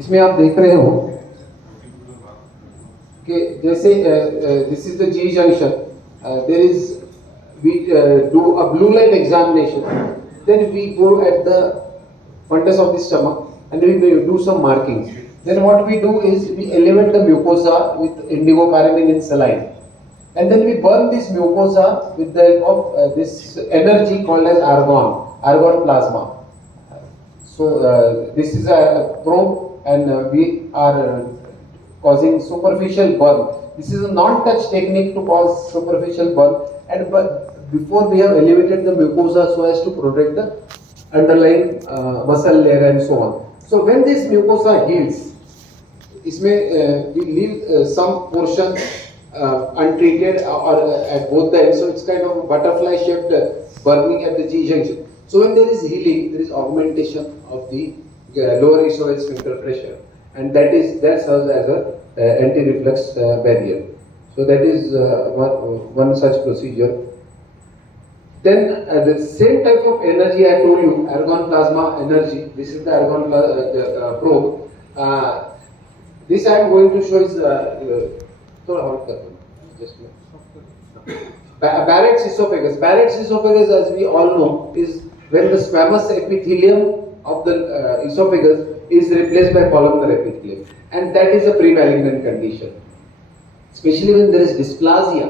इसमें आप देख रहे हो कि जैसे this is the G junction, there is we do a blue light examination, then we go at the fundus of the stomach and we do some markings. Then what we do is we elevate the mucosa with indigo paraffin in saline, and then we burn this mucosa with the help of this energy called as argon plasma. So this is a probe, and we are causing superficial burn. This is a non-touch technique to cause superficial burn, and but before we have elevated the mucosa so as to protect the underlying muscle layer and so on. So when this mucosa heals, इसमें we leave some portion untreated or at both the ends, so it's kind of butterfly shaped burning at the G junction. So when there is healing, there is augmentation of the lower esophageal sphincter pressure, and that serves as a anti-reflux barrier. So that is one such procedure. Then the same type of energy I told you, argon plasma energy. This is the argon probe. This I am going to show is Barrett's esophagus. Barrett's esophagus, as we all know, is when the squamous epithelium of the esophagus is replaced by columnar epithelium, and that is a pre-malignant condition. Especially when there is dysplasia.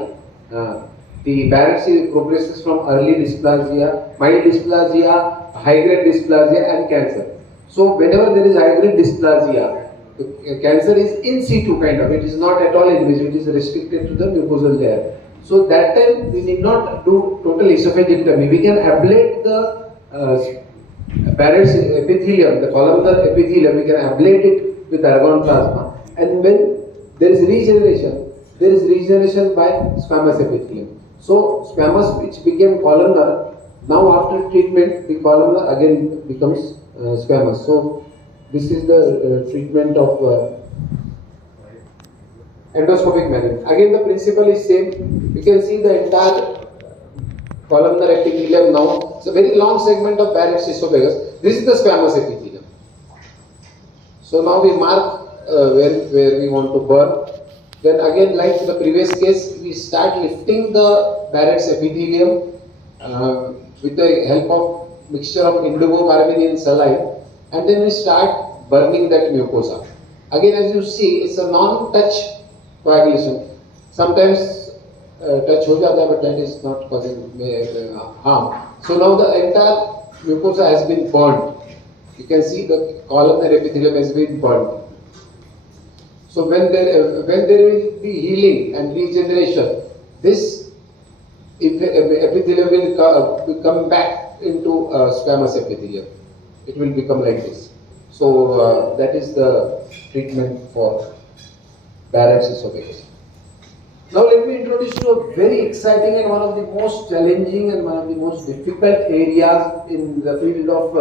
The Barrett's progresses from early dysplasia, mild dysplasia, high-grade dysplasia, and cancer. So whenever there is high-grade dysplasia, the cancer is in situ kind of. It is not at all invasive. It is restricted to the mucosal layer. So that time we need not do total esophagectomy. We can ablate the Barrett's epithelium, the columnar epithelium. We can ablate it with argon plasma, and when there is regeneration by squamous epithelium. So squamous, which became columnar, now after treatment the columnar again becomes squamous. So this is the treatment of endoscopic management. Again the principle is same. You can see the entire columnar epithelium now. It's a very long segment of Barrett's esophagus. This is the squamous epithelium. So now we mark where we want to burn. Then again, like the previous case, we start lifting the Barrett's epithelium with the help of mixture of indigo paraffin in saline, and then we start burning that mucosa. Again, as you see, it's a non-touch coagulation. Sometimes touch हो जाता है, but that is not causing harm. So now the entire mucosa has been burned. You can see the columnar epithelium has been burned. So when there will be healing and regeneration, this epithelium will come back into squamous epithelium. It will become like this. So that is the treatment for Barrett's esophagus. Now let me introduce you a very exciting and one of the most challenging and one of the most difficult areas in the field of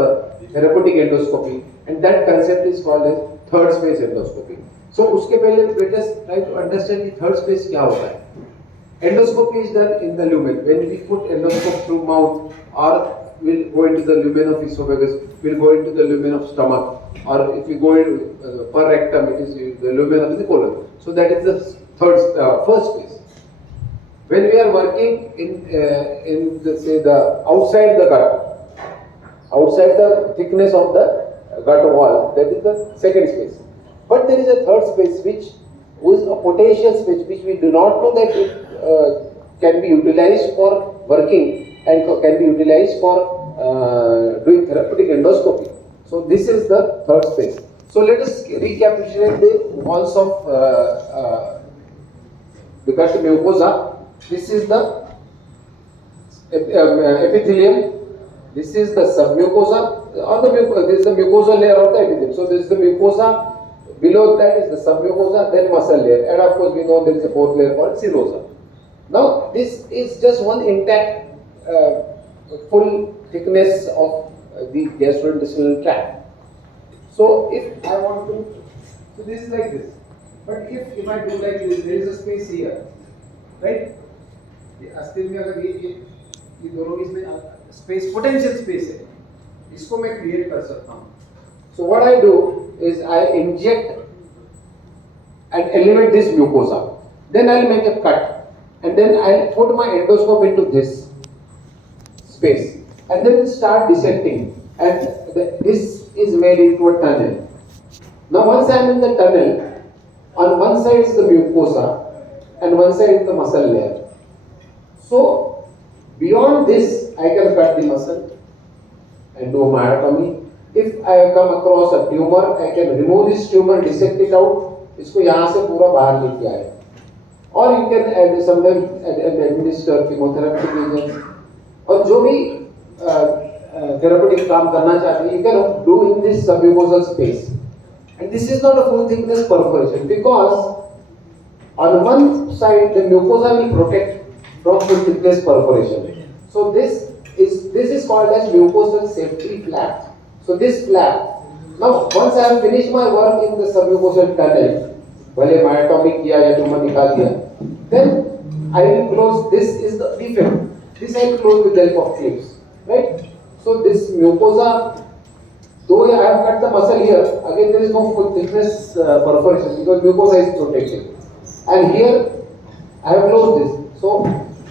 therapeutic endoscopy, and that concept is called as third space endoscopy. So उसके पहले let us try to understand the third space क्या होता है. Endoscopy is done in the lumen. When we put endoscope through mouth, or we'll go into the lumen of esophagus, we'll go into the lumen of stomach, or if we go into per rectum, it is the lumen of the colon. So that is the first space. When we are working in the outside the gut, outside the thickness of the gut wall, that is the second space. But there is a third space which is a potential space which we do not know that it can be utilized for working and can be utilized for doing therapeutic endoscopy. So this is the third space. So let us recapitulate the walls of the gut mucosa. This is the epithelium. This is the submucosa. On the mucosa, this is the mucosal layer of the epithelium. So this is the mucosa. Below that is the submucosa, then muscle layer, and of course we know there is a fourth layer called serosa. Now this is just one intact full thickness of the gastrointestinal tract. So if I want to, so this is like this. But if I do like this, there is a space here, right? अस्तित्व में अगर ये दोनों इसमें space potential space है, इसको मैं create कर सकता हूँ. So what I do is I inject and elevate this mucosa. Then I'll make a cut, and then I'll put my endoscope into this space, and then start dissecting. And this is made into a tunnel. Now once I am in the tunnel, on one side is the mucosa, and one side is the muscle layer. So beyond this, I can cut the muscle and do myotomy. If I come across a tumor, I can remove this tumor, dissect it out, इसको यहाँ से पूरा बाहर लेके आए. Or you can sometimes administer chemotherapy agents. और जो भी therapeutic काम करना चाहते हैं, you can do in this submucosal space. And this is not a full thickness perforation, because on one side the mucosa will protect from full thickness perforation. So this is called as mucosal safety flap. So this flap, now once I have finished my work in the submucosal tunnel, भले myotomy किया या tumor निकाल दिया, then I will close. This is the defect. This I will close with the help of clips, right? So this mucosa, though I have cut the muscle here, again there is no full thickness perforation because mucosa is protected. And here I have closed this. So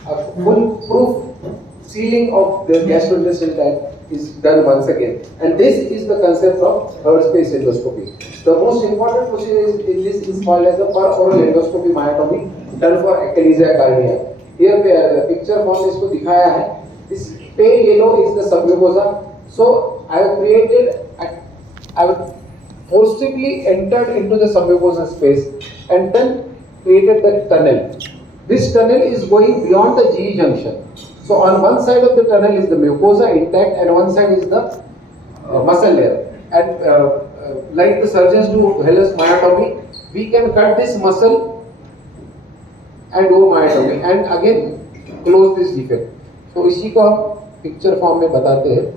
a full proof sealing of the gastrointestinal tract is done once again. And this is the concept of third space endoscopy. The most important procedure in this is called as the per-oral endoscopy myotomy done for achalasia cardia. Here the picture form इसको दिखाया है. This pale yellow is the submucosa. So I have forcibly entered into the submucosal space and then created the tunnel. This tunnel is going beyond the GE junction. So on one side of the tunnel is the mucosa intact, and one side is the muscle layer. And like the surgeons do Hell's myotomy, we can cut this muscle and do myotomy and again close this defect. So इसी को हम picture form में बताते हैं.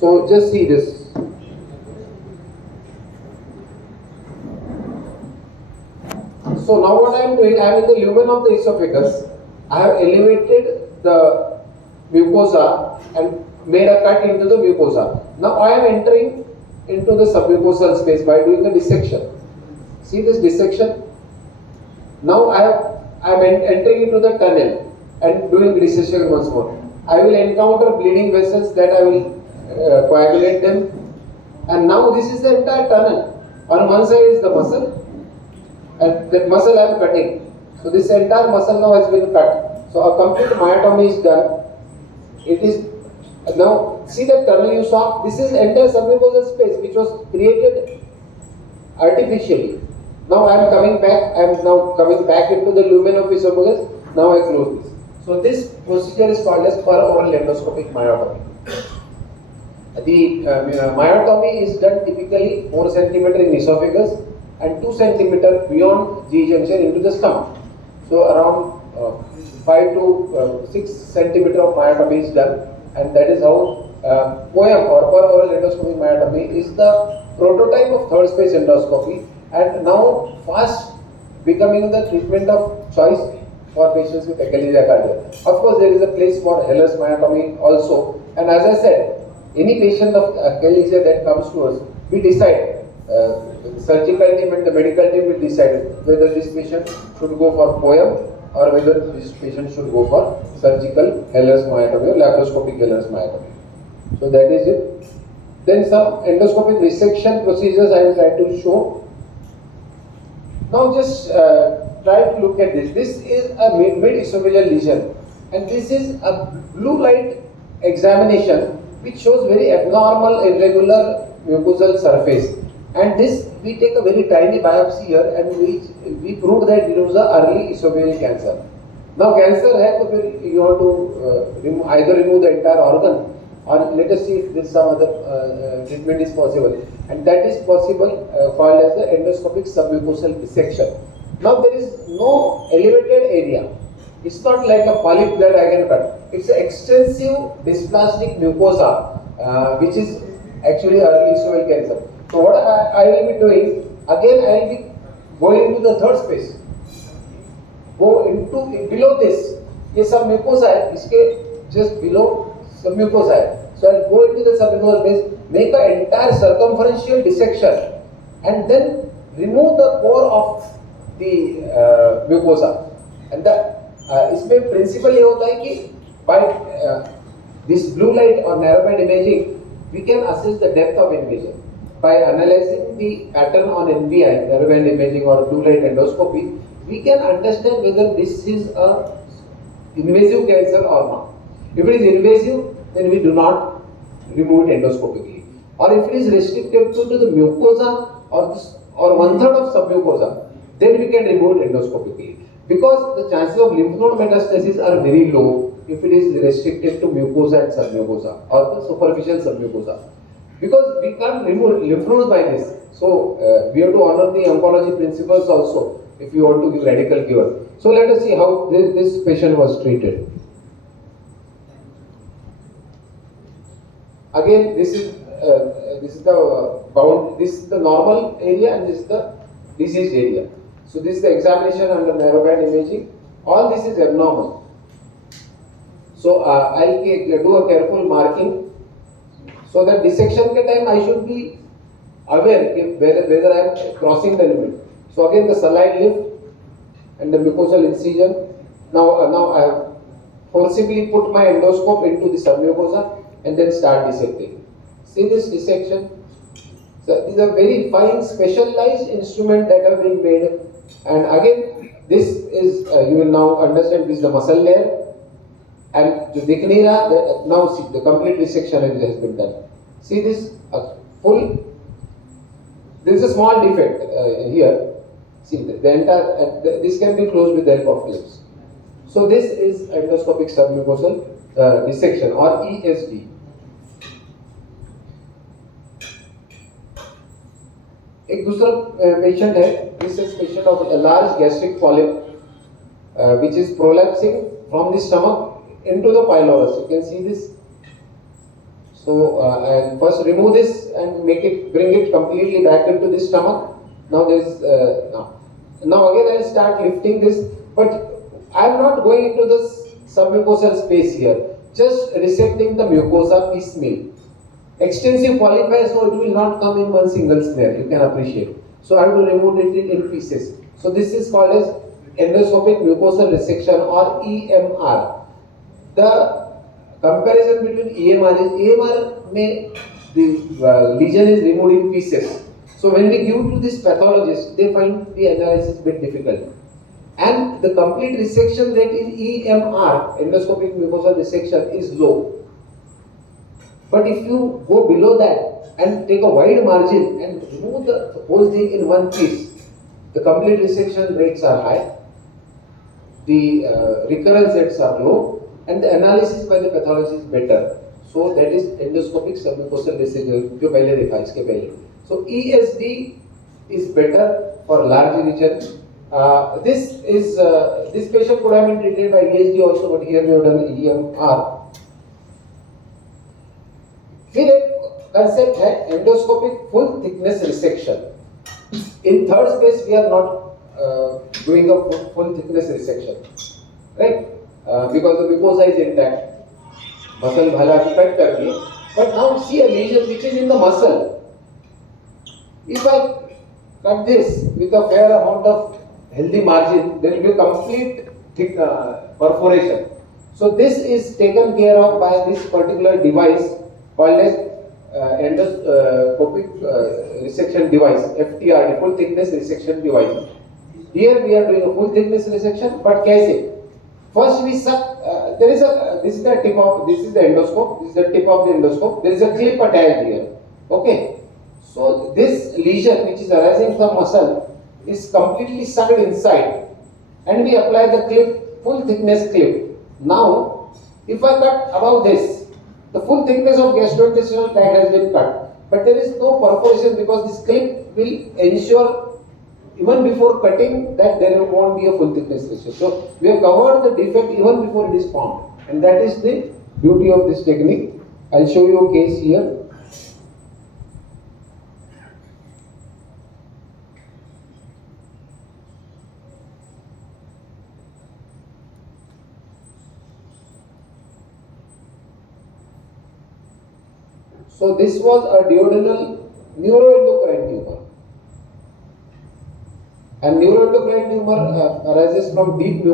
So just see this. So now what I am doing, I am in the lumen of the esophagus. I have elevated the mucosa and made a cut into the mucosa. Now I am entering into the submucosal space by doing a dissection. See this dissection? Now I am entering into the tunnel and doing dissection once more. I will encounter bleeding vessels that I will coagulate them. And now this is the entire tunnel. On one side is the muscle, and that muscle I am cutting. So this entire muscle now has been cut. So a complete myotomy is done. It is now, see that tunnel you saw. This is entire submucosal space which was created artificially. Now I am coming back. I am now coming back into the lumen of esophagus. Now I close this. So this procedure is called as per-oral endoscopic myotomy. The myotomy is done typically 4 cm in esophagus and 2 cm beyond GE junction into the stomach. So around 5 to 6 cm of myotomy is done, and that is how POEM or per-oral endoscopic myotomy is the prototype of third space endoscopy, and now fast becoming the treatment of choice for patients with achalasia cardia. Of course, there is a place for Heller's myotomy also, and as I said, any patient of achalasia that comes to us, we decide. The surgical team and the medical team will decide whether this patient should go for POEM or whether this patient should go for surgical Heller's myotomy or laparoscopic Heller's myotomy. So that is it. Then some endoscopic resection procedures I will try to show. Now just try to look at this. This is a mid-esophageal lesion, and this is a blue light examination which shows very abnormal, irregular mucosal surface. And this, we take a very tiny biopsy here, and we proved that it was an early esophageal cancer. Now cancer है तो फिर you have to either remove the entire organ, or let us see if this some other treatment is possible, and that is possible called as the endoscopic submucosal dissection. Now there is no elevated area. It's not like a polyp that I can cut. It's an extensive dysplastic mucosa which is actually early esophageal cancer. So what I will be doing, again I will be going into the third space. Go into below this. ये सब mucosa है, इसके just below submucosa है. So I will go into the submucosal space make an entire circumferential dissection and then remove the core of the mucosa. And the इसमें principle ये होता है कि by this blue light or narrowband imaging we can assess the depth of invasion by analyzing the pattern on NBI, narrowband imaging or blue light endoscopy. We can understand whether this is a invasive cancer or not. If it is invasive, then we do not remove it endoscopically. Or if it is restricted to the mucosa or one third of submucosa, then we can remove it endoscopically. Because the chances of lymph node metastasis are very low if it is restricted to mucosa and submucosa or the superficial submucosa. Because we can't remove lymph nodes by this. So we have to honor the oncology principles also if you want to give radical cure. So let us see how this patient was treated. Again, this is the normal area and this is the diseased area. So this is the examination under narrowband imaging. All this is abnormal. So I'll do a careful marking. So that dissection ke time I should be aware whether I am crossing the limit. So again the saline lift and the mucosal incision. Now I have forcibly put my endoscope into the submucosa and then start dissecting. See this dissection. So these are very fine specialized instruments that have been made. And again this is you will now understand this is the muscle layer. And जो दिख नहीं रहा, now see the complete resection has been done. See this full. There is a small defect here. See the entire. This can be closed with the help of clips. So this is endoscopic submucosal dissection or ESD. एक दूसरा patient है. This is patient of a large gastric polyp which is prolapsing from the stomach into the pylorus. You can see this. So I'll first remove this and bring it completely back into the stomach. Now there is now again I'll start lifting this, but I'm not going into the submucosal space here. Just resecting the mucosa piecemeal. Extensive polypi, so it will not come in one single snare. You can appreciate. So I have to remove it in pieces. So this is called as endoscopic mucosal resection or EMR. The comparison between EMR is EMR may the lesion is removed in pieces. So when we give to this pathologist, they find the analysis a bit difficult. And the complete resection rate in EMR, endoscopic mucosal resection, is low. But if you go below that and take a wide margin and remove the whole thing in one piece, the complete resection rates are high, the recurrence rates are low, and the analysis by the pathologist is better. So that is endoscopic submucosal resection जो पहले देखा इसके पहले. So ESD is better for large region. This patient could have been treated by ESD also, but here we have done EMR. फिर एक concept है endoscopic full thickness resection. In third space we are not doing a full thickness resection, right? Because the mucosa is intact, muscle bhala ki cut kar diye. But now see a lesion which is in the muscle. If I cut this with a fair amount of healthy margin, there will be a complete thick perforation. So this is taken care of by this particular device called as endoscopic resection device, FTRD, full thickness resection device. Here we are doing a full thickness resection, but कैसे? First we suck. This is the endoscope. This is the tip of the endoscope. There is a clip attached here. Okay. So this lesion which is arising from muscle is completely sucked inside, and we apply the clip, full thickness clip. Now, if I cut above this, the full thickness of gastrointestinal tract has been cut, but there is no perforation because this clip will ensure even before cutting that there won't be a full thickness resection. So we have covered the defect even before it is formed, and that is the beauty of this technique. I'll show you a case here. So this was a duodenal neuroendocrine tumor. And neuroendocrine tumor arises from deep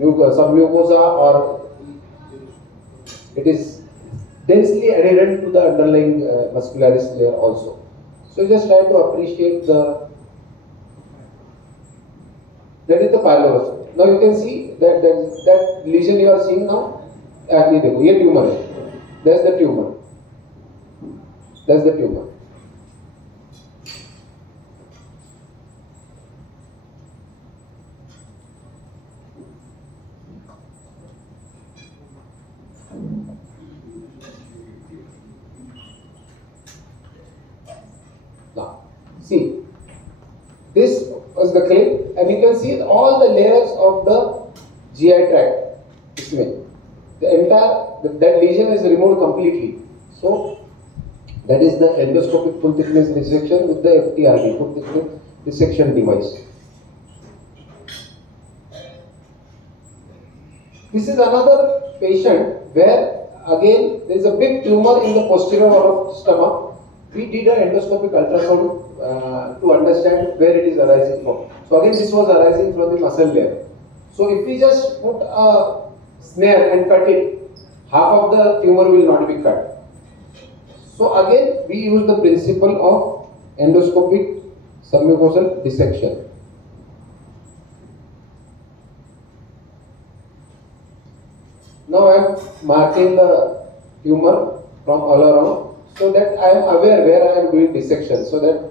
submucosa, or it is densely adherent to the underlying muscularis layer also. So just try to appreciate that is the pylorus. Now you can see that lesion you are seeing now. ये देखो ये tumor है. That's the tumor. That's the tumor. Now, see, this was the clip, and you can see all the layers of the GI tract. इसमें the entire that lesion is removed completely. So that is the endoscopic full thickness dissection with the FTRD, full thickness dissection device. This is another patient where again there is a big tumor in the posterior wall of stomach. We did an endoscopic ultrasound to understand where it is arising from. So again this was arising from the muscle layer. So if we just put a snare and cut it, half of the tumor will not be cut. So again we use the principle of endoscopic submucosal dissection. Now I am marking the tumor from all around, so that I am aware where I am doing dissection, so that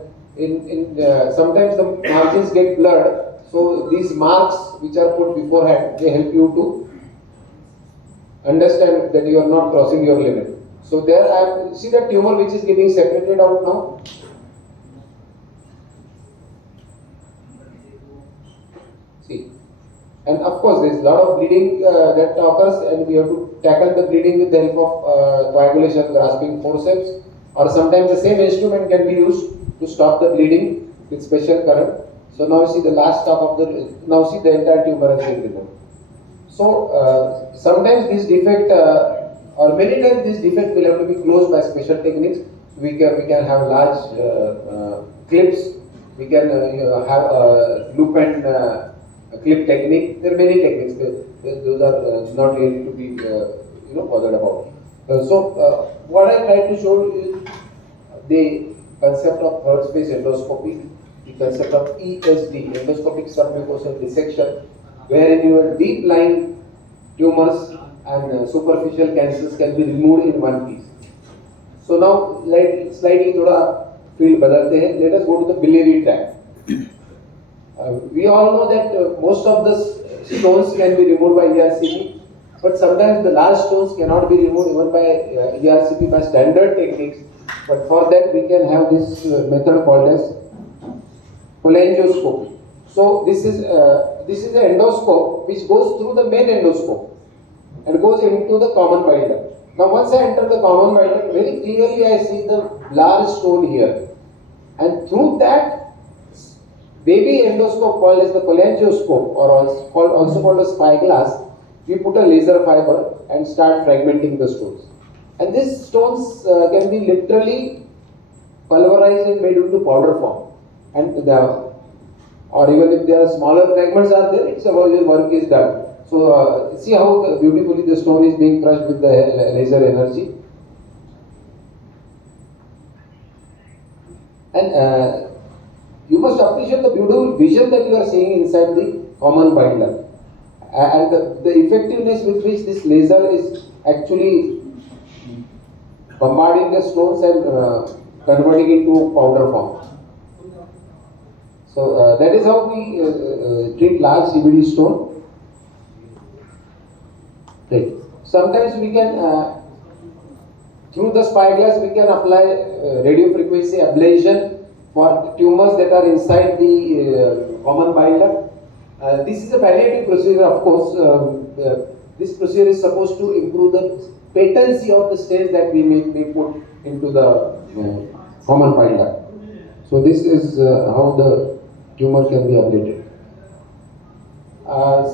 sometimes the margins get blurred. So these marks which are put beforehand, they help you to understand that you are not crossing your limit. So there I see the tumor which is getting separated out now. See, and of course there is a lot of bleeding that occurs, and we have to tackle the bleeding with the help of coagulation, grasping forceps, or sometimes the same instrument can be used to stop the bleeding with special current. So now you see the last stop of the, now see the entire tumor has been removed. So sometimes this defect or many times this defect will have to be closed by special techniques. We can have large clips, we can have loop and clip technique. There are many techniques. Those are not really to be bothered about. What I tried to show is the concept of third space endoscopy, the concept of ESD, endoscopic submucosal dissection, wherein your deep lying tumors and superficial cancers can be removed in one piece. So now slightly थोड़ा field बदलते हैं. Let us go to the biliary tract. We all know that most of the stones can be removed by ERCP, but sometimes the large stones cannot be removed even by ERCP by standard techniques. But for that we can have this method called as cholangioscopy. So this is an endoscope which goes through the main endoscope and goes into the common bile duct. Now once I enter the common bile duct, very clearly I see the large stone here, and through that baby endoscope called as the cholangioscope, or also called a spyglass, we put a laser fiber and start fragmenting the stones. And these stones can be literally pulverized and made into powder form. And or even if there are smaller fragments are there, it's about your work is done. So see how beautifully the stone is being crushed with the laser energy. And you must appreciate the beautiful vision that you are seeing inside the common bile duct, and the effectiveness with which this laser is actually bombarding the stones and converting into powder form. So that is how we treat large CBD stone. Right. Sometimes we can, through the spyglass, we can apply radio frequency ablation for tumors that are inside the common bile duct. This is a palliative procedure, of course. This procedure is supposed to improve the patency of the stains that we may put into the common bile duct. So this is how the tumor can be ablated.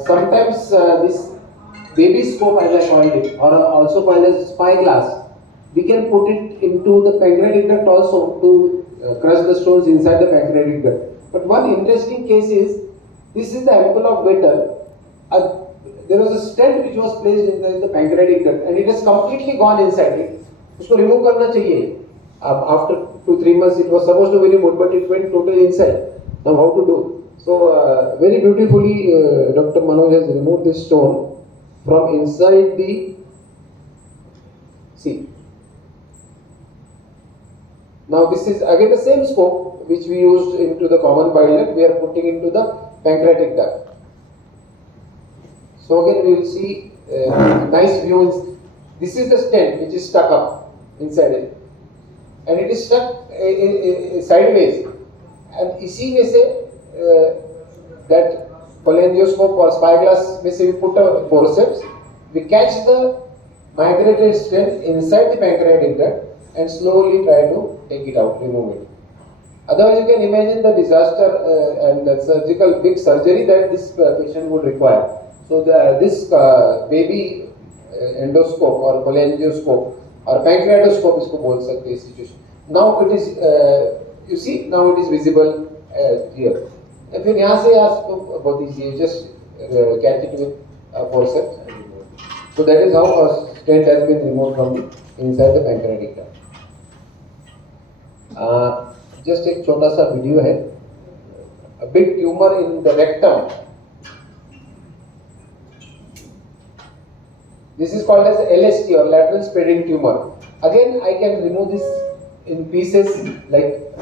Sometimes this baby scope, as I called it, or also called as spyglass, we can put it into the pancreatic duct also to crush the stones inside the pancreatic duct. But one interesting case is, this is the ample of Vetter. There was a stent which was placed in the pancreatic duct and it has completely gone inside it. उसको remove करना चाहिए. After 2-3 months it was supposed to be removed, but it went totally inside. Now how to do? So very beautifully Dr. Manoj has removed this stone from inside the, see. Now this is again the same scope which we used into the common bile duct, we are putting into the pancreatic duct. So again we will see nice view. This is the stent which is stuck up inside it, and it is stuck sideways. And इसी में से that cholangioscope or spyglass में से we put a forceps, we catch the migrated stent inside the pancreatic duct and slowly try to take it out, remove it. Otherwise, you can imagine the disaster and the surgical big surgery that this patient would require. So this baby endoscope or cholangioscope or pancreatoscope इसको बोल सकते हैं situation. Now it is, you see, now it is visible here. And फिर यहाँ से आपको बहुत easy, you just catch it with forceps. So that is how a stent has been removed from inside the pancreatic duct. Just एक छोटा सा video है. A big tumor in the rectum. This is called as LST or lateral spreading tumor. Again, I can remove this in pieces like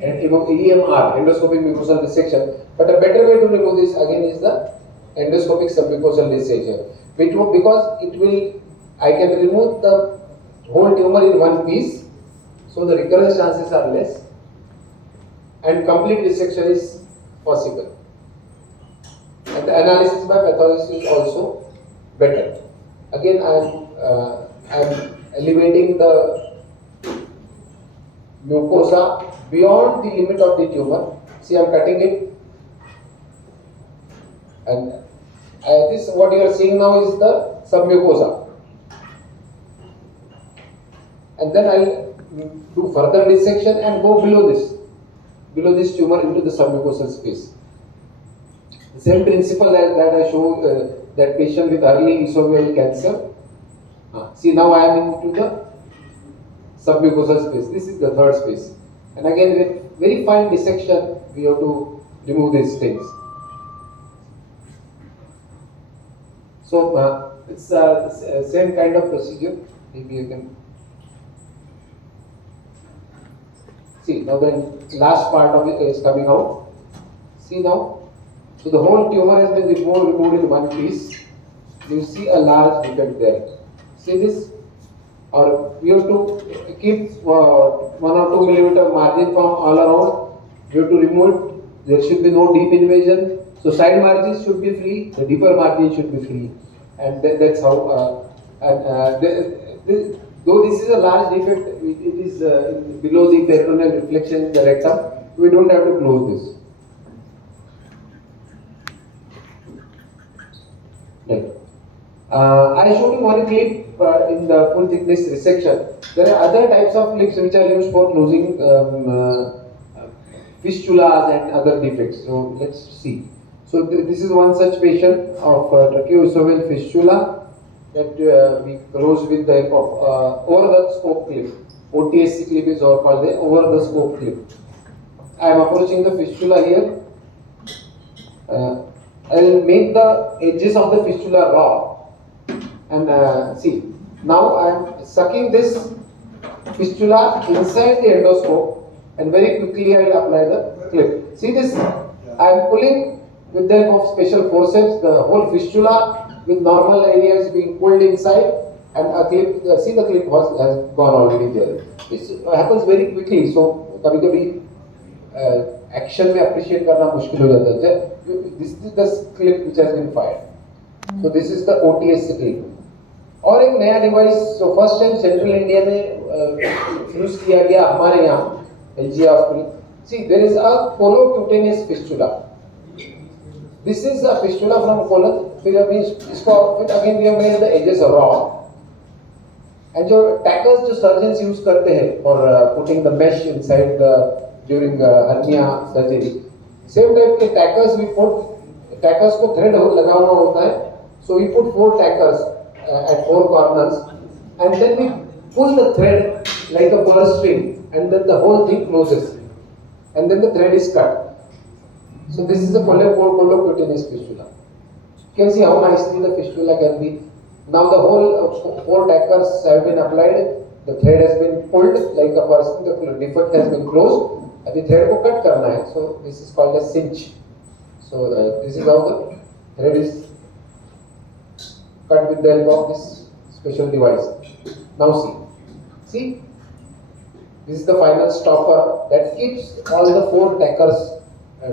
EMR, endoscopic mucosal dissection. But a better way to remove this again is the endoscopic submucosal dissection. Because it will, I can remove the whole tumor in one piece, so the recurrence chances are less, and complete dissection is possible. And the analysis by pathologist is also better. Again, I am elevating the mucosa beyond the limit of the tumor. See, I am cutting it, and this what you are seeing now is the submucosa. And then I will do further dissection and go below this tumor into the submucosal space. The same principle that I show that patient with early esophageal cancer. See, now I am into the submucosal space. This is the third space. And again, with very fine dissection, we have to remove these things. So it's same kind of procedure. Maybe you can see now. The last part of it is coming out. See now. So the whole tumor has been removed in one piece. You see a large defect there. See this? Or we have to keep 1 or 2 millimeter margin from all around. You have to remove it. There should be no deep invasion. So side margins should be free. The deeper margin should be free. And that's how. Though this is a large defect, it is below the peritoneal reflection in the rectum. We don't have to close this. Right. I showed you one clip in the full thickness resection. There are other types of clips which are used for closing fistulas and other defects. So let's see. So this is one such patient of tracheoesophageal fistula that we close with the help of over the scope clip. OTSC clip is called the over the scope clip. I am approaching the fistula here. I will make the edges of the fistula raw. And see, now I am sucking this fistula inside the endoscope, and very quickly I will apply the clip. See this? I am pulling with the help of special forceps the whole fistula with normal areas being pulled inside, and a clip. See, the clip has gone already there. This happens very quickly. So कभी-कभी action में appreciate करना मुश्किल हो जाता है. This is the clip which has been fired. So this is the OTSC clip. और एक नया डिवाइस जो फर्स्ट टाइम सेंट्रल इंडिया में यूज किया गया हमारे यहाँ LGI Hospital. See, there is a colocutaneous fistula. This is a fistula from colon. फिर अभी इसको फिर again we have made the edges raw. And जो टैकर्स जो सर्जन्स यूज करते हैं for putting the mesh inside the during hernia surgery, same type के टैकर्स we put, टैकर्स को थ्रेड लगा हुआ होता है, so we put 4 tackers at 4 corners, and then we pull the thread like a purse string, and then the whole thing closes, and then the thread is cut. So this is a colocutaneous fistula. You can see how nicely the fistula can be. Now the whole 4 tackers have been applied, the thread has been pulled like a person, the defect has been closed, and the thread को cut करना है. So this is called a cinch. So this is how the thread is cut with the help of this special device. Now see, this is the final stopper that keeps all the 4 tackers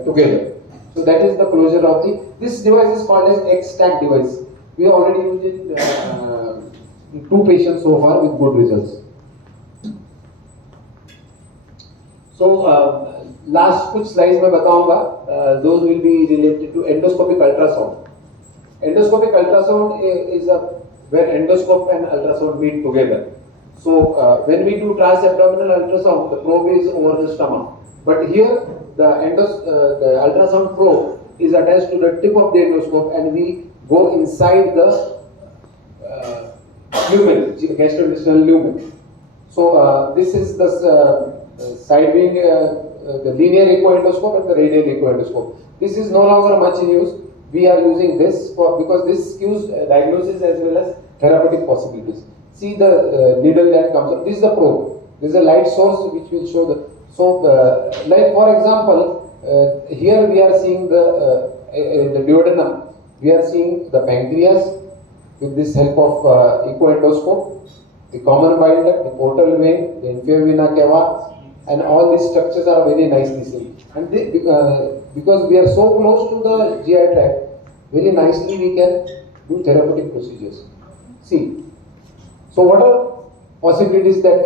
together. So that is the closure of the. This device is called as X-Tack device. We have already used it in 2 patients so far with good results. So last कुछ slides मैं बताऊंगा. Those will be related to endoscopic ultrasound. Endoscopic ultrasound is where endoscope and ultrasound meet together. So when we do transabdominal ultrasound, the probe is over the stomach. But here the ultrasound probe is attached to the tip of the endoscope, and we go inside the lumen, gastrointestinal lumen. So this is the side being the linear echoendoscope and the radial echoendoscope. This is no longer much in use. We are using this because this gives diagnosis as well as therapeutic possibilities. See the needle that comes up. This is the probe. This is a light source which will show the. So, like for example, here we are seeing the duodenum. We are seeing the pancreas with this help of echoendoscope, the common bile duct, the portal vein, the inferior vena cava, and all these structures are very nicely seen. And they, because we are so close to the GI tract, very nicely we can do therapeutic procedures. See, so what are possibilities that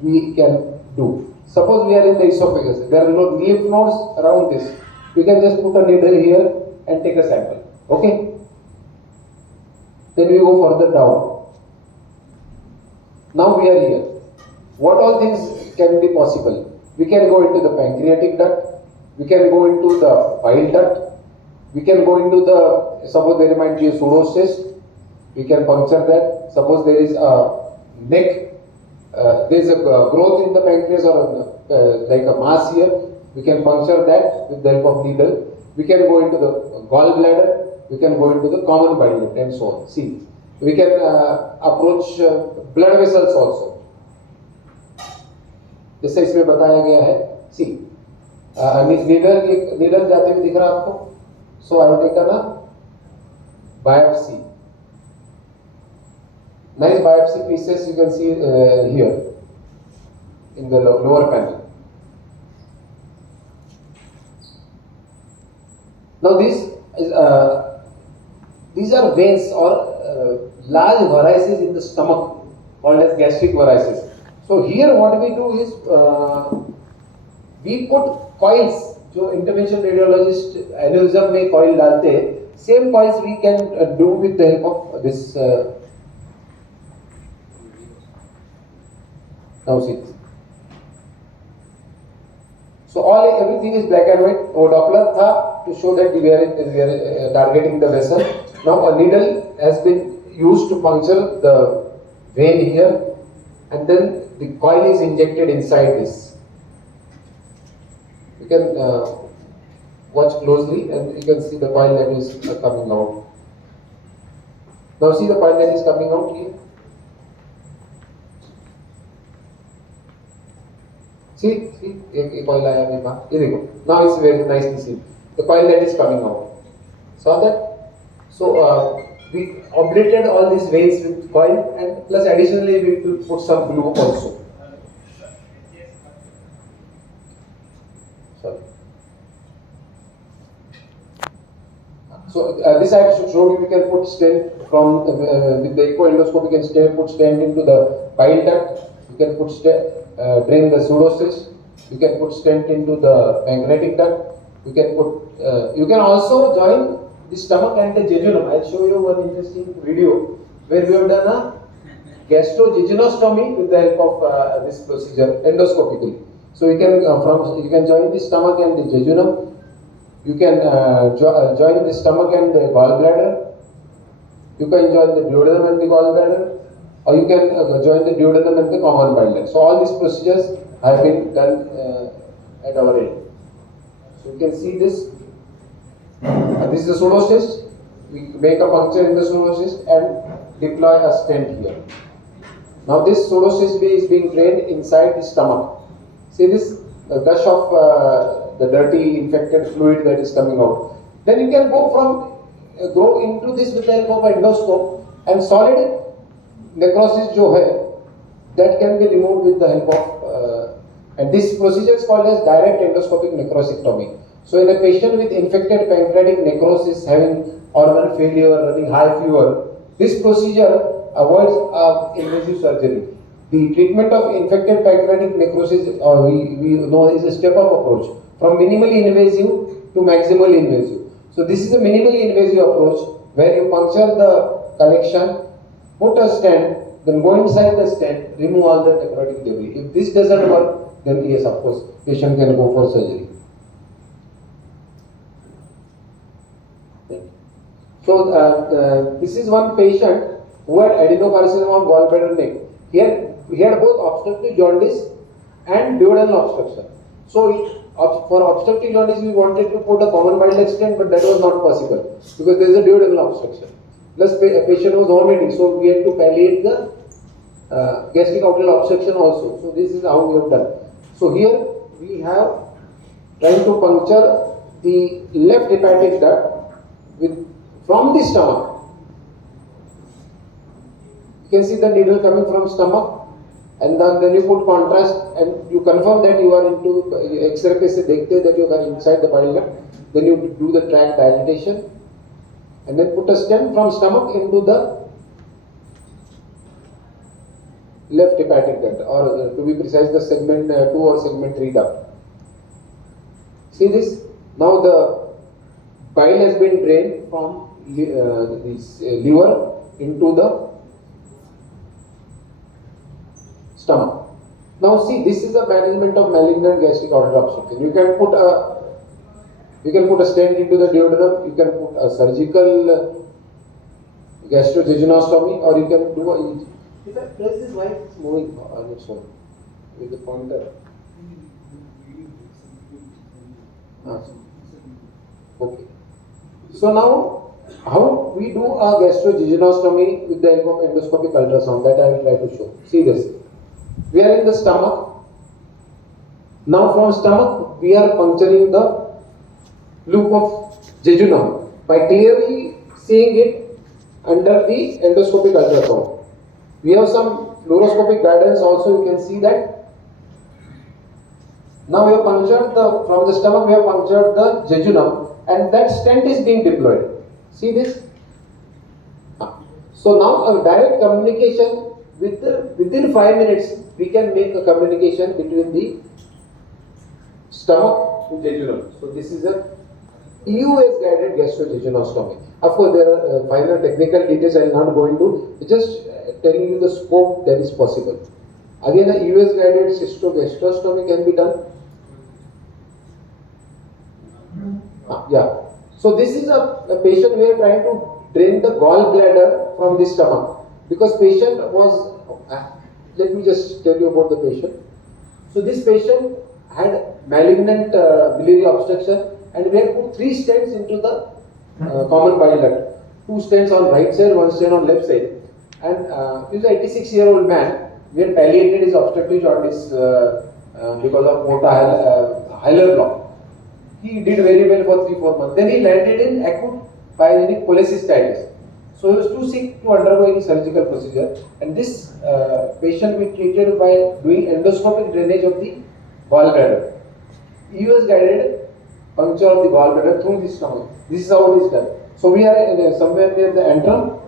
we can do? Suppose we are in the esophagus, there are no lymph nodes around this. We can just put a needle here and take a sample. Okay? Then we go further down. Now we are here. What all things can be possible? We can go into the pancreatic duct. We can go into the bile duct. We can go into the, suppose there might be a pseudocyst, we can puncture that. Suppose there is a neck, there is a growth in the pancreas or like a mass here, we can puncture that with the help of needle. We can go into the gallbladder, we can go into the common bile duct and so on. See, we can approach blood vessels also. जैसे इसमें बताया गया है. सी needle जाते हुए दिख रहा है आपको. So I will take a biopsy. Nice biopsy pieces you can see here in the lower panel. Now these are veins or large varices in the stomach called as gastric varices. So here what we do is we put coils. जो intervention radiologist aneurysm में coil डालते हैं, same coils we can do with the help of this. Now see. So everything is black and white. वो Doppler था to show that we are targeting the vessel. Now a needle has been used to puncture the vein here, and then the coil is injected inside this. You can watch closely, and you can see the coil that is coming out. Now see the coil that is coming out here. See, a coil I have here. Here you go. Now it's very nicely seen. The coil that is coming out. Saw that? So we oblated all these veins with coil, and plus additionally we will put some glue also. Sorry. So this I showed you. We can put stent from with the echoendoscope. We can put stent into the bile duct. You can put drain the pseudocyst. You can put stent into the pancreatic duct. You can put. You can also join the stomach and the jejunum. I'll show you one interesting video where we have done a gastrojejunostomy with the help of this procedure endoscopically. So you can you can join the stomach and the jejunum. You can join the stomach and the gallbladder. You can join the duodenum and the gallbladder, or you can join the duodenum and the common bile. So all these procedures have been done at our end. So you can see this. This is the pseudocyst. We make a puncture in the pseudocyst and deploy a stent here. Now this pseudocyst is being drained inside the stomach. See this gush of the dirty infected fluid that is coming out. Then you can go into this with the help of endoscope, and solid necrosis jo hai, that can be removed with the help of and this procedure is called as direct endoscopic necrosectomy. So in a patient with infected pancreatic necrosis, having organ failure, running high fever, this procedure avoids invasive surgery. The treatment of infected pancreatic necrosis we know is a step-up approach from minimally invasive to maximally invasive. So this is a minimally invasive approach where you puncture the collection, put a stent, then go inside the stent, remove all the necrotic debris. If this doesn't work, then yes, of course, patient can go for surgery. So this is one patient who had adenocarcinoma of gallbladder neck. He had both obstructive jaundice and duodenal obstruction. So for obstructive jaundice, we wanted to put a common bile duct stent, but that was not possible because there is a duodenal obstruction. Plus, patient was vomiting, so we had to palliate the gastric outlet obstruction also. So this is how we have done. So here we have trying to puncture the left hepatic duct from the stomach. You can see the needle coming from stomach, and then you put contrast and you confirm that you are into X-ray पे से देखते हैं that you are inside the bile duct. Then you do the tract dilatation, and then put a stent from stomach into the left hepatic duct, or to be precise, the segment 2 or segment 3 duct. See this? Now the bile has been drained from this liver into the stomach. Now see, this is the management of malignant gastric outlet obstruction. You can put a stent into the duodenum. You can put a surgical gastrojejunostomy, or you can do a. If I press this, why it's moving on its own with the pointer? Okay. So now, how we do a gastrojejunostomy with the help of endoscopic ultrasound, that I will try to show. See this. We are in the stomach. Now from stomach, we are puncturing the loop of jejunum by clearly seeing it under the endoscopic ultrasound. We have some fluoroscopic guidance also, you can see that. Now we have punctured from the stomach, we have punctured the jejunum, and that stent is being deployed. See this? So now a direct communication within 5 minutes, we can make a communication between the stomach to jejunum. So this is a EUS guided gastrojejunostomy. Of course, there are final technical details I will not go into. Just telling you the scope that is possible. Again, a EUS guided cystogastrostomy can be done. Yeah. So this is a patient we are trying to drain the gallbladder from the stomach, because patient was. Let me just tell you about the patient. So this patient had malignant biliary obstruction, and we had put 3 stents into the common bile duct. 2 stents on right side, 1 stent on left side. And he's an 86-year-old man. We had palliated his obstructive jaundice because of Hilar block. He did very well for 3-4 months. Then he landed in acute pyogenic cholecystitis. So he was too sick to undergo any surgical procedure, and this patient we treated by doing endoscopic drainage of the gallbladder. EUS guided puncture of the gallbladder through the stomach. This is how it is done. So we are somewhere near the antrum.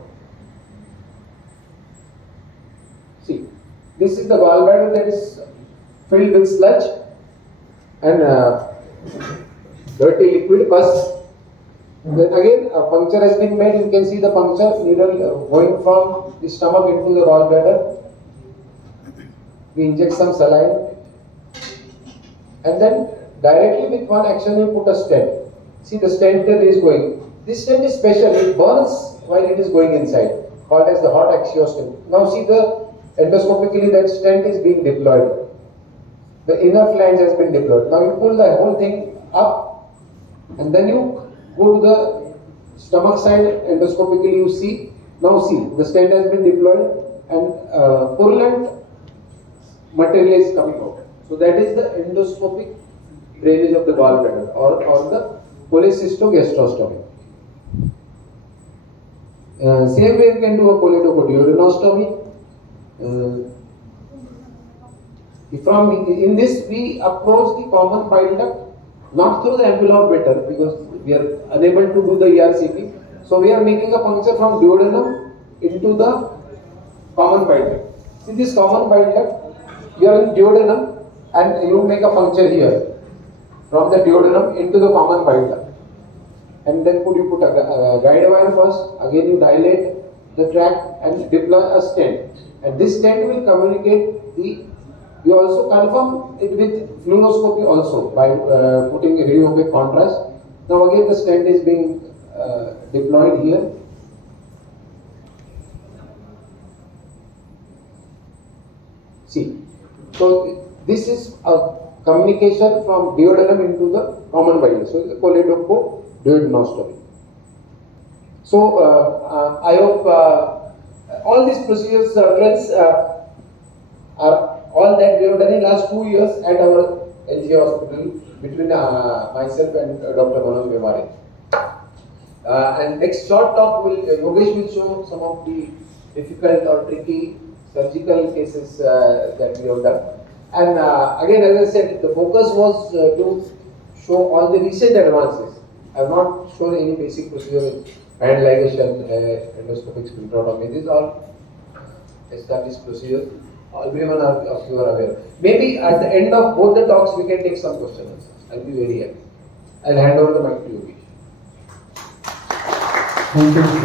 See, this is the gallbladder that is filled with sludge and dirty liquid pus. Then again, a puncture has been made. You can see the puncture needle going from the stomach into the gallbladder. We inject some saline, and then directly with one action we put a stent. See, the stent is going. This stent is special. It burns while it is going inside, called as the hot axial stent. Now see, the endoscopically that stent is being deployed. The inner flange has been deployed. Now you pull the whole thing up, and then you go to the stomach side. Endoscopically you see. Now see, the stent has been deployed, and purulent material is coming out. So that is the endoscopic drainage of the gallbladder, or the cholecystogastrostomy. Same way you can do a choledochoduodenostomy. In this we approach the common bile duct not through the ambuloblator, because we are unable to do the ERCP. So we are making a puncture from duodenum into the common bile duct. See, this common bile duct, you are in duodenum and you make a puncture here from the duodenum into the common bile duct. And then you put a guide wire first, again you dilate the tract and deploy a stent. And this stent will communicate we also confirm it with fluoroscopy also by putting a very opaque contrast. Now again the stent is being deployed here. See, so this is a communication from duodenum into the common bile. So the choledochoduodenostomy. So I hope all these procedures, friends, are all that we have done in last 2 years at our LGI Hospital between myself and Dr. Manoj Bevare. And next short talk Yogesh will show some of the difficult or tricky surgical cases that we have done. And again, as I said, the focus was to show all the recent advances. I have not shown any basic procedure, hand ligation, endoscopic sphincterotomy. These are all established procedures. Everyone of you are aware. Maybe at the end of both the talks, we can take some questions. I'll be very happy. I'll hand over the mic to you. Thank you.